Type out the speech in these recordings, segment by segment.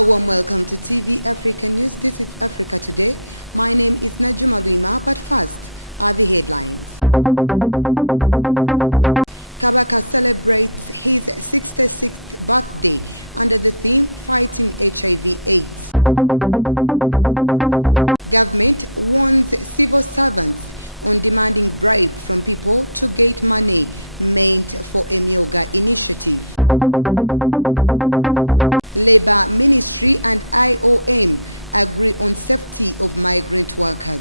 A warm welcome to TV Africa News. This is Africa Today. My name is Najuma Luima, but first are the headlines. Kabaka celebrates his 66th birthday under the theme Fighting HIV/AIDS. Government warns civil servants on demanding bribe from people to get money meant for Emyoga initiative. Labour Ministry and IOM agree on safety of migrant workers.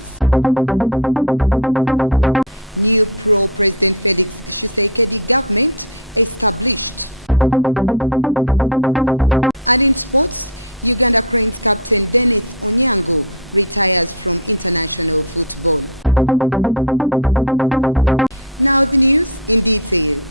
New pro-President Felix Tshisekedi government established. And in sports, Uganda Cranes captain Dennis Onyango retires from international football. Now the news in detail.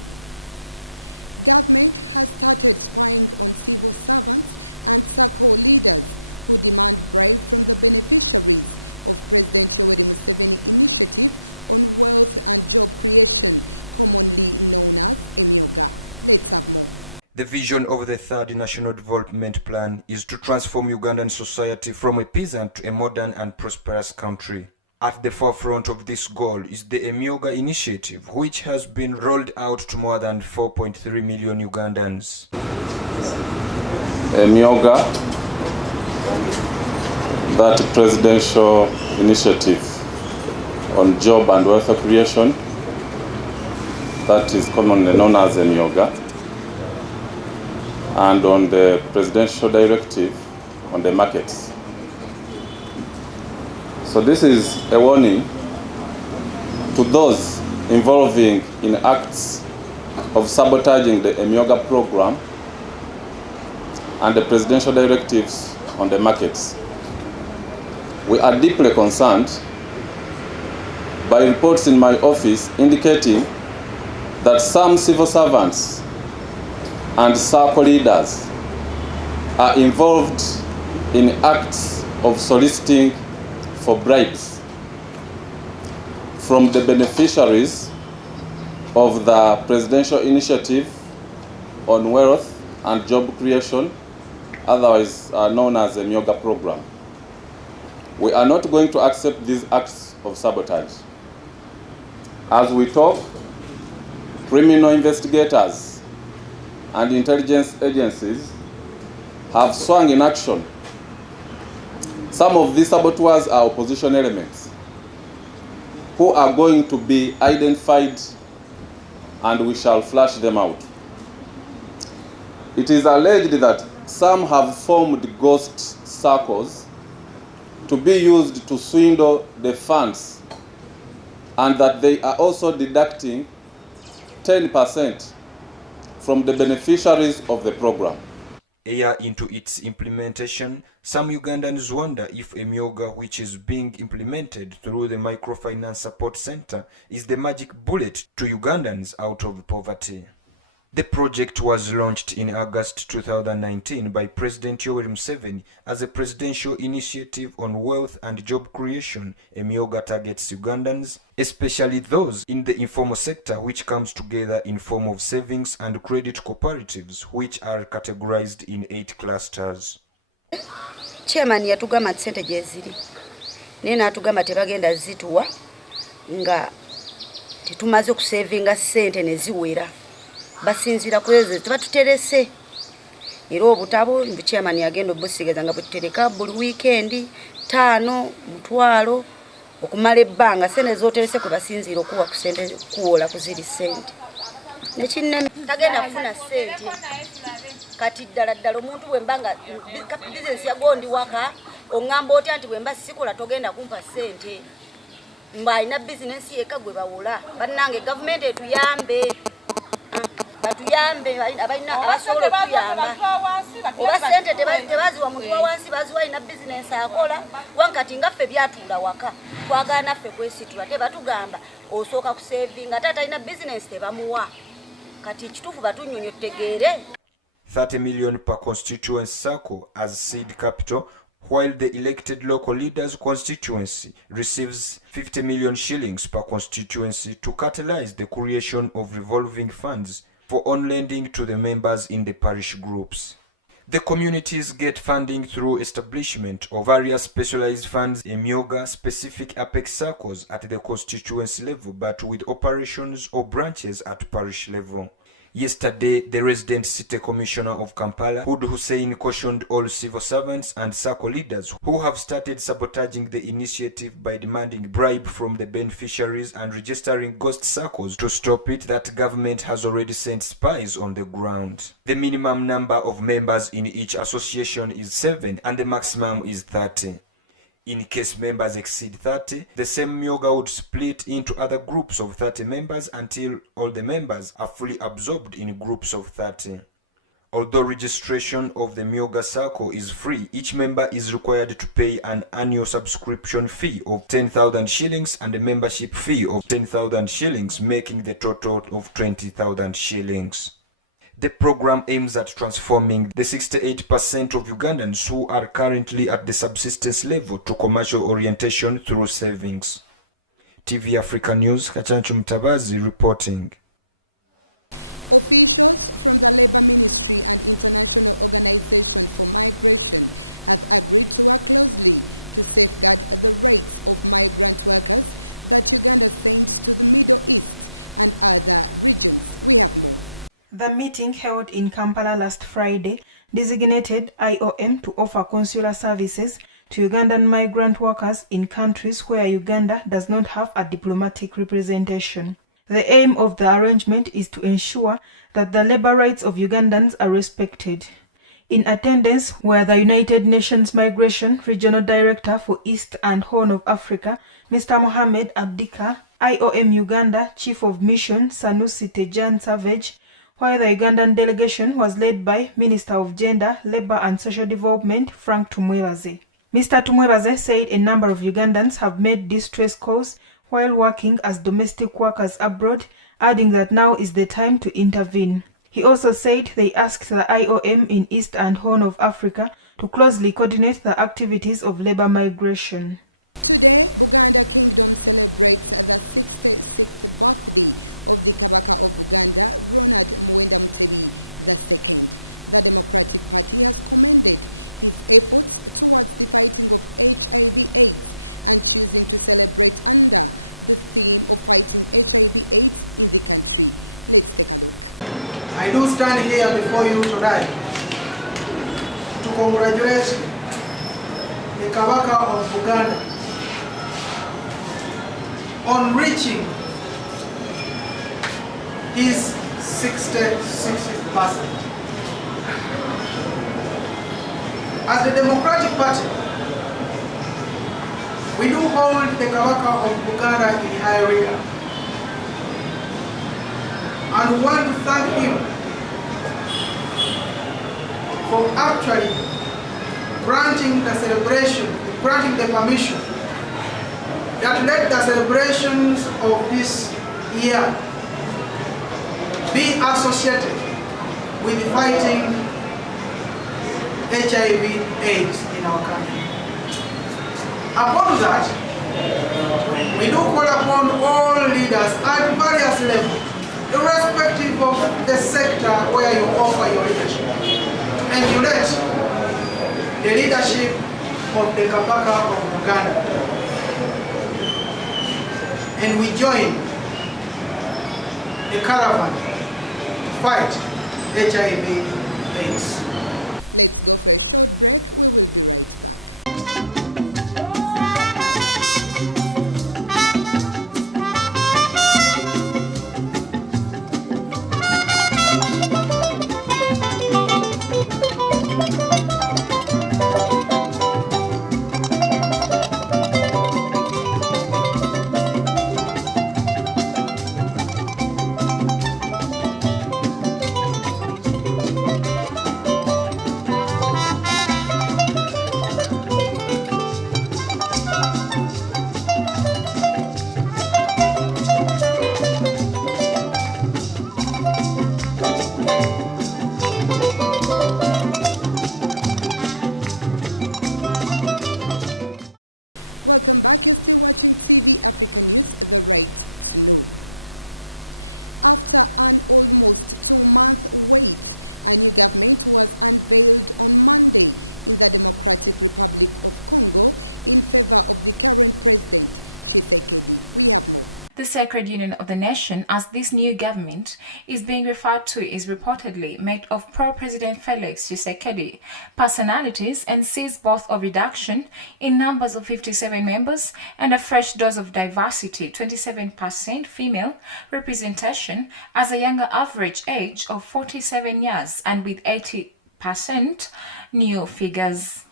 Government has started spying on civil servants and SACCO leaders who demand bribe from the beneficiaries of President Yoweri Museveni initiative on wealth and job creation, commonly known as Emyoga. Let's have more. The vision of the Third National Development Plan is to transform Ugandan society from a peasant to a modern and prosperous country. At the forefront of this goal is the Emyoga initiative, which has been rolled out to more than 4.3 million Ugandans. Emyoga, that presidential initiative on job and wealth creation, that is commonly known as Emyoga, and on the presidential directive on the markets. So this is a warning to those involving in acts of sabotaging the Emyoga program and the presidential directives on the markets. We are deeply concerned by reports in my office indicating that some civil servants and SACCO leaders are involved in acts of soliciting for bribes from the beneficiaries of the presidential initiative on wealth and job creation, otherwise known as the Emyoga program. We are not going to accept these acts of sabotage. As we talk, criminal investigators and intelligence agencies have swung in action. Some of these saboteurs are opposition elements who are going to be identified, and we shall flash them out. It is alleged that some have formed ghost circles to be used to swindle the funds, and that they are also deducting 10% from the beneficiaries of the program. A year into its implementation, some Ugandans wonder if Emyoga, which is being implemented through the Microfinance Support Center, is the magic bullet to Ugandans out of poverty. The project was launched in August 2019 by President Yoweri Museveni as a presidential initiative on wealth and job creation. Emyoga targets Ugandans, especially those in the informal sector, which comes together in form of savings and credit cooperatives, which are categorized in 8 clusters. Chairman yatugamba sente gye ziri. Nena atugamba tebagenda zituwa nga tetumaze okusavinga sente ne ziwera. Basinzira kwezo tebatuterese. Era obutabo mbu chairman yagenda obusigeza nga butereka buli weekend 5 mutwalo okumala ebbanga sente zoterese ku basinzira okuwa ku sente kuwola ku ziri sente. Nekinne tagenda kufuna sente. Kati ddala omuntu bwembanga business yagondi waka ongamba oti anti bwemba sikola togenda kumpa sente. Mba ina business yeka gwe bawola. Bannange government etuyambe. Batuyambe abaina abasobola okuyamba. Oba sente tebaziwa muntu wa wansi baziwa ina business akola wankati ngaffe byatula waka. Twagala naffe kwesitula tebatugamba osooka ku saving tata ina business tebamuwa. Kati kitufu batunyonyo tegeere. 30 million per constituency SACCO as seed capital, while the elected local leaders constituency receives 50 million shillings per constituency to catalyze the creation of revolving funds for on lending to the members in the parish groups. The communities get funding through establishment of various specialized funds, Emyoga-specific Apex circles at the constituency level, but with operations or branches at parish level. Yesterday, the resident city commissioner of Kampala, Hud Hussein, cautioned all civil servants and circle leaders who have started sabotaging the initiative by demanding bribe from the beneficiaries and registering ghost circles to stop it that government has already sent spies on the ground. The minimum number of members in each association is 7 and the maximum is 30. In case members exceed 30, the same Myoga would split into other groups of 30 members until all the members are fully absorbed in groups of 30. Although registration of the Myoga circle is free, each member is required to pay an annual subscription fee of 10,000 shillings and a membership fee of 10,000 shillings, making the total of 20,000 shillings. The program aims at transforming the 68% of Ugandans who are currently at the subsistence level to commercial orientation through savings. TV Africa News, Kachanchu Mtabazi reporting. Officials from the Labour Ministry and International Organization for Migration have agreed to work closely to safeguard the rights of migrant workers that Uganda sends to the Middle East and other regions. We have more. The meeting held in Kampala last Friday designated IOM to offer consular services to Ugandan migrant workers in countries where Uganda does not have a diplomatic representation. The aim of the arrangement is to ensure that the labor rights of Ugandans are respected. In attendance were the United Nations Migration Regional Director for East and Horn of Africa, Mr. Mohamed Abdika, IOM Uganda Chief of Mission Sanusi Tejan Savage, while the Ugandan delegation was led by Minister of Gender, Labour and Social Development Frank Tumwebaze. Mr. Tumwebaze said a number of Ugandans have made distress calls while working as domestic workers abroad, adding that now is the time to intervene. He also said they asked the IOM in East and Horn of Africa to closely coordinate the activities of labour migration. Today, Buganda Kingdom celebrates the 66th birthday of the Kabaka of Buganda, Ronald Muwenda Mutebi II. The Democratic Party has commended his efforts towards the fighting of HIV/AIDS and choosing to celebrate under the theme of fighting HIV/AIDS in the country. Let's take a look. I do stand here before you tonight to congratulate the Kabaka of Buganda on reaching his 66th birthday. As the Democratic Party, we do hold the Kabaka of Buganda in high regard and want to thank him for actually granting the celebration, granting the permission that let the celebrations of this year be associated with fighting HIV/AIDS in our country. Upon that, we do call upon all leaders at various levels, irrespective of the sector where you offer your leadership, and you let the leadership of the Kabaka of Uganda, and we join the caravan to fight HIV/AIDS. Let's go for a short break. We will be right back. Welcome back. You're still watching TV Africa News, The Right to Know. After an almost 2-month wait A new government was unveiled on Monday in the Democratic Republic of Congo in favor of the current president, Tshisekedi. We have more. The Sacred Union of the Nation, as this new government is being referred to, is reportedly made of pro-President Felix Tshisekedi personalities and sees both a reduction in numbers of 57 members and a fresh dose of diversity, 27% female representation, as a younger average age of 47 years and with 80% new figures.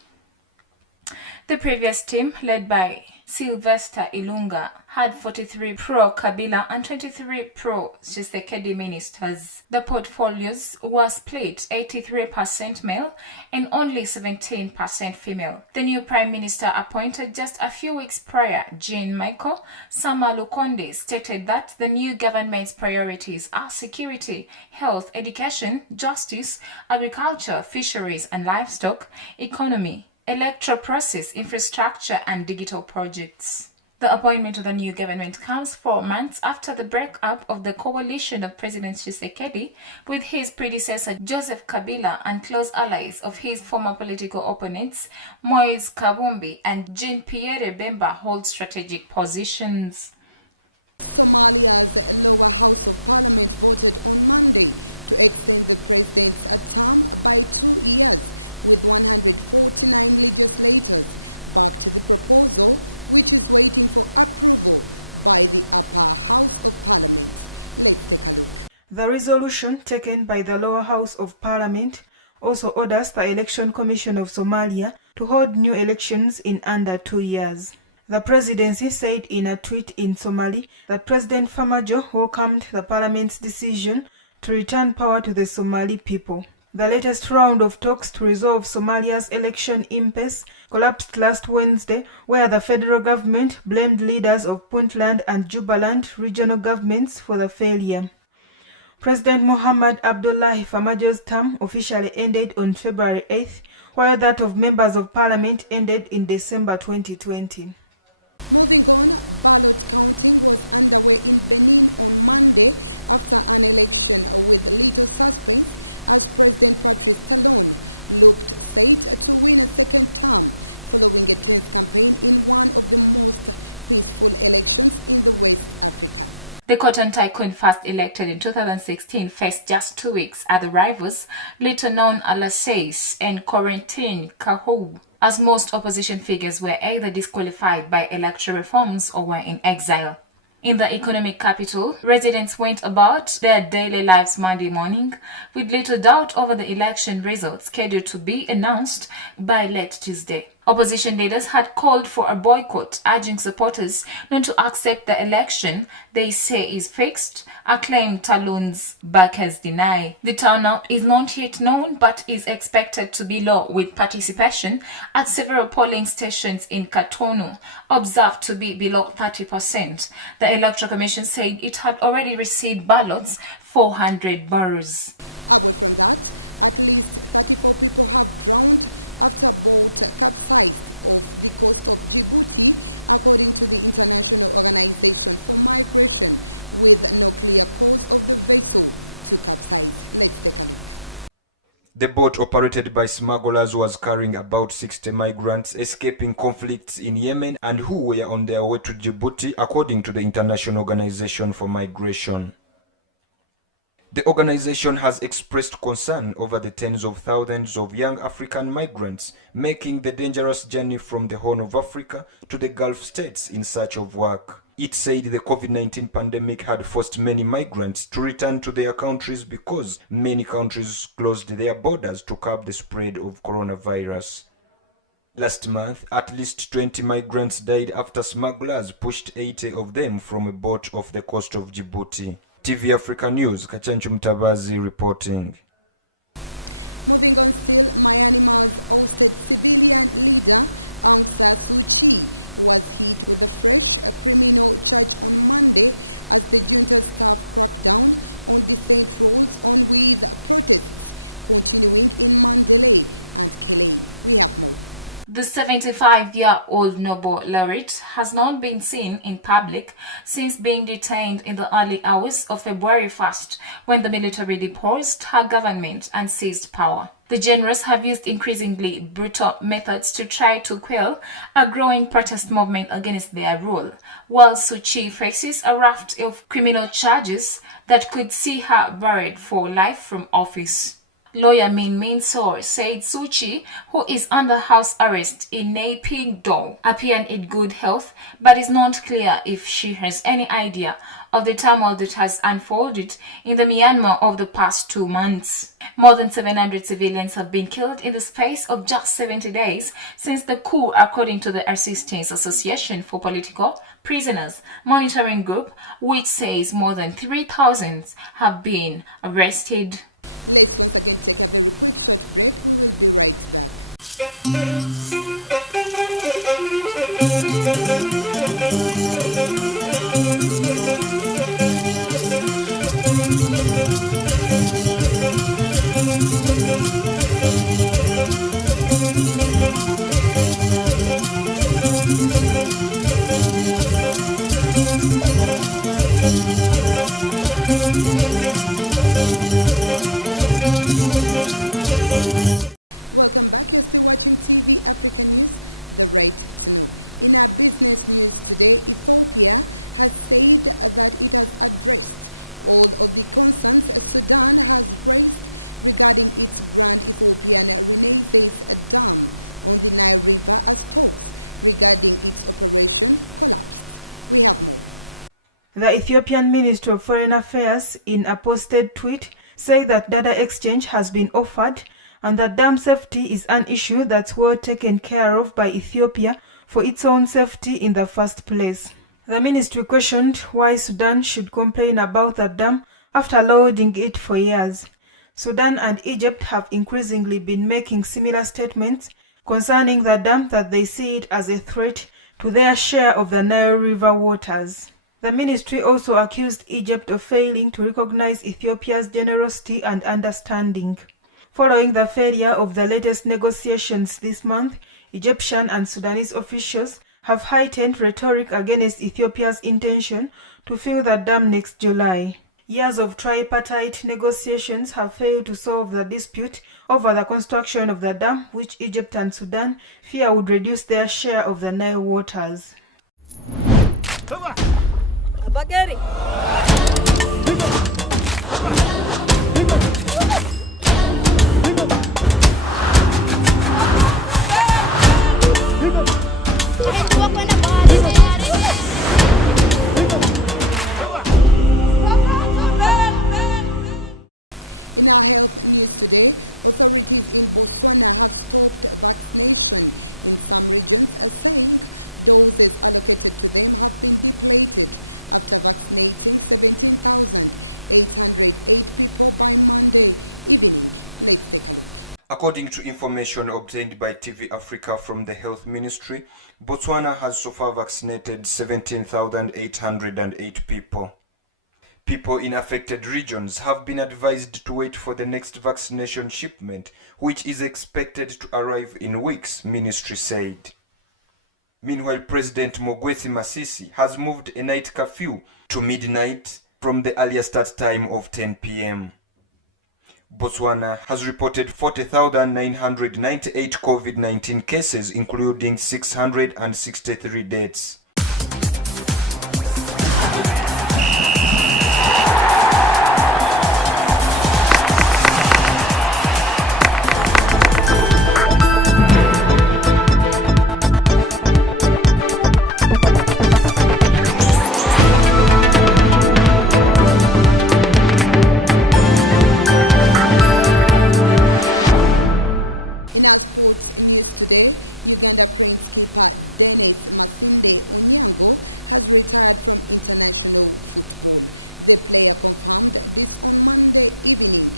The previous team, led by Sylvester Ilunga, had 43 pro-Kabila and 23 pro-Tshisekedi ministers. The portfolios were split 83% male and only 17% female. The new Prime Minister, appointed just a few weeks prior, Jean-Michel Sama Lukonde, stated that the new government's priorities are security, health, education, justice, agriculture, fisheries and livestock, economy, electoral process, infrastructure and digital projects. The appointment of the new government comes 4 months after the breakup of the coalition of President Tshisekedi with his predecessor Joseph Kabila and close allies of his former political opponents Moise Katumbi and Jean-Pierre Bemba hold strategic positions. Somalia's lower house of parliament voted on Monday to extend the president's term by 2 years, with 149 legislators back to the proposal, which is waiting for approval by the upper house of parliament. Let's take a look. The resolution taken by the lower house of parliament also orders the Election Commission of Somalia to hold new elections in under 2 years. The presidency said in a tweet in Somali that President Farmajo welcomed the parliament's decision to return power to the Somali people. The latest round of talks to resolve Somalia's election impasse collapsed last Wednesday, where the federal government blamed leaders of Puntland and Jubaland regional governments for the failure. President Mohamed Abdullahi Farmajo's term officially ended on February 8th, while that of members of parliament ended in December 2020. Moving on, ballot counting was underway in Benin on Monday after an election with little suspense, as President Patrice Talon looked set to win a second term following a tense campaign in one of the most peaceful elections in the West Africa. The cotton tycoon, first elected in 2016, faced just 2 weeks at the rivals, little-known Alassane and Corentin Kahou, as most opposition figures were either disqualified by electoral reforms or were in exile. In the economic capital, residents went about their daily lives Monday morning with little doubt over the election results scheduled to be announced by late Tuesday. Opposition leaders had called for a boycott, urging supporters not to accept the election they say is fixed, a claim Talon's backers deny. The turnout is not yet known but is expected to be low, with participation at several polling stations in Cotonou observed to be below 30%. The Electoral Commission said it had already received ballots 400 boroughs. Away from that, at least 34 people have drowned after a boat capsized off the coast of Djibouti, according to the International Organization for Migration, with no clear cause of the vessel to capsize. Let's take a look. The boat, operated by smugglers, was carrying about 60 migrants escaping conflicts in Yemen and who were on their way to Djibouti, according to the International Organization for Migration. The organization has expressed concern over the tens of thousands of young African migrants making the dangerous journey from the Horn of Africa to the Gulf states in search of work. It said the COVID-19 pandemic had forced many migrants to return to their countries because many countries closed their borders to curb the spread of coronavirus. Last month, at least 20 migrants died after smugglers pushed 80 of them from a boat off the coast of Djibouti. TV Africa News, Kachanchu Mtabazi reporting. Moving on still, Myanmar's ousted civilian leader Aung San Suu Kyi was hit with a fresh criminal charge on Monday as the junta's staff cracked down on dissent rolls on with protests continuing in Mandalay and Kelei. We have more. The 75-year-old Nobel laureate has not been seen in public since being detained in the early hours of February 1st, when the military deposed her government and seized power. The generals have used increasingly brutal methods to try to quell a growing protest movement against their rule, while Suu Kyi faces a raft of criminal charges that could see her buried for life from office. Lawyer Min Min Soe said Suu Kyi, who is under house arrest in Nay Pyi Taw, appeared in good health, but is not clear if she has any idea of the turmoil that has unfolded in the Myanmar over the past 2 months. More than 700 civilians have been killed in the space of just 70 days since the coup, according to the Assistance Association for Political Prisoners Monitoring Group, which says more than 3,000 have been arrested. Let's once again take a very quick short break. We will be right back. Welcome back. You're still watching TV Africa News, the right to know. In our business news today, Ethiopia has said that it has addressed all of the concerns Sudan has raised regarding its Grand Ethiopian Renaissance Dam on the Nile River as talks regarding its operation collapsed. We have more. The Ethiopian Ministry of Foreign Affairs, in a posted tweet, said that data exchange has been offered and that dam safety is an issue that's well taken care of by Ethiopia for its own safety in the first place. The ministry questioned why Sudan should complain about the dam after loading it for years. Sudan and Egypt have increasingly been making similar statements concerning the dam, that they see it as a threat to their share of the Nile River waters. The ministry also accused Egypt of failing to recognize Ethiopia's generosity and understanding. Following the failure of the latest negotiations this month, Egyptian and Sudanese officials have heightened rhetoric against Ethiopia's intention to fill the dam next July. Years of tripartite negotiations have failed to solve the dispute over the construction of the dam, which Egypt and Sudan fear would reduce their share of the Nile waters. In our health news today, authorities in Botswana have stopped vaccination in some regions, saying doses allocated to them have been depleted after vaccinating 17,808 people by Monday evening. Let's take a look. According to information obtained by TV Africa from the Health Ministry, Botswana has so far vaccinated 17,808 people. People in affected regions have been advised to wait for the next vaccination shipment, which is expected to arrive in weeks, ministry said. Meanwhile, President Mogwetsi Masisi has moved a night curfew to midnight from the earlier start time of 10 p.m. Botswana has reported 40,998 COVID-19 cases, including 663 deaths. In our sports news today, Uganda Cranes keeper Dennis Masinde Onyango has retired from international football. The player confirmed this on Monday evening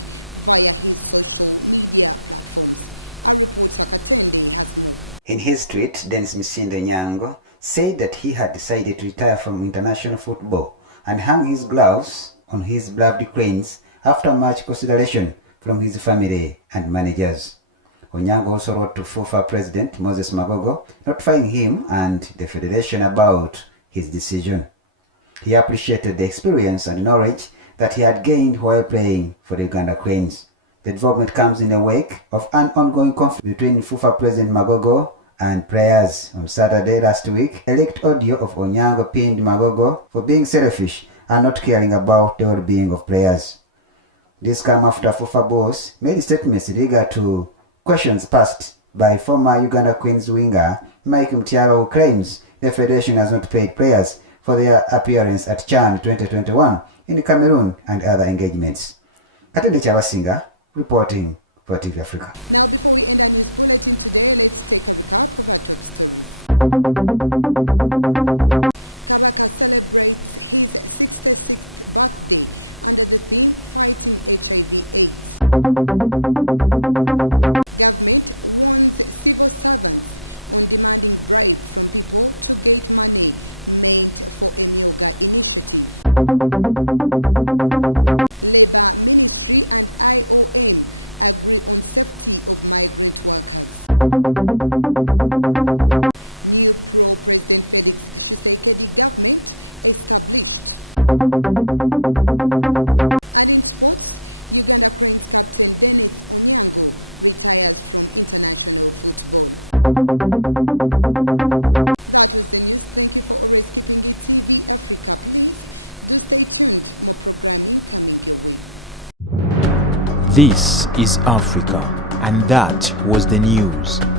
via his social media platforms. Our reporter Katende has more. In his tweet, Dennis Masinde Onyango said that he had decided to retire from international football and hung his gloves on his beloved Cranes after much consideration from his family and managers. Onyango also wrote to FUFA President Moses Magogo, notifying him and the Federation about his decision. He appreciated the experience and knowledge that he had gained while playing for the Uganda Cranes. The development comes in the wake of an ongoing conflict between FUFA President Magogo and players. On Saturday last week, a leaked audio of Onyango pinned Magogo for being selfish and not caring about the well-being of players. This came after FUFA boss made statements in regard to questions passed by former Uganda Queens winger Mike Mutiara, who claims the federation has not paid players for their appearance at CHAN 2021 in Cameroon and other engagements. Katende Chabasinga reporting for TV Africa. Now, before we end our news bulletin today, let's take a recap of our top stories. Kabaka celebrates his 66th birthday under the theme Fighting HIV/AIDS. Government warns civil servants on demanding bribe from people to get money meant for a Myoga initiative. Labour Ministry and IOM agree on safety of migrant workers. New pro-President Felix Tshisekedi government established. And in sports, Uganda Cranes captain Dennis Onyango retires from international football. That was the news. Thank you for always keeping it TV Africa. Please do stay tuned. More programming coming your way. This is Africa, and that was the news.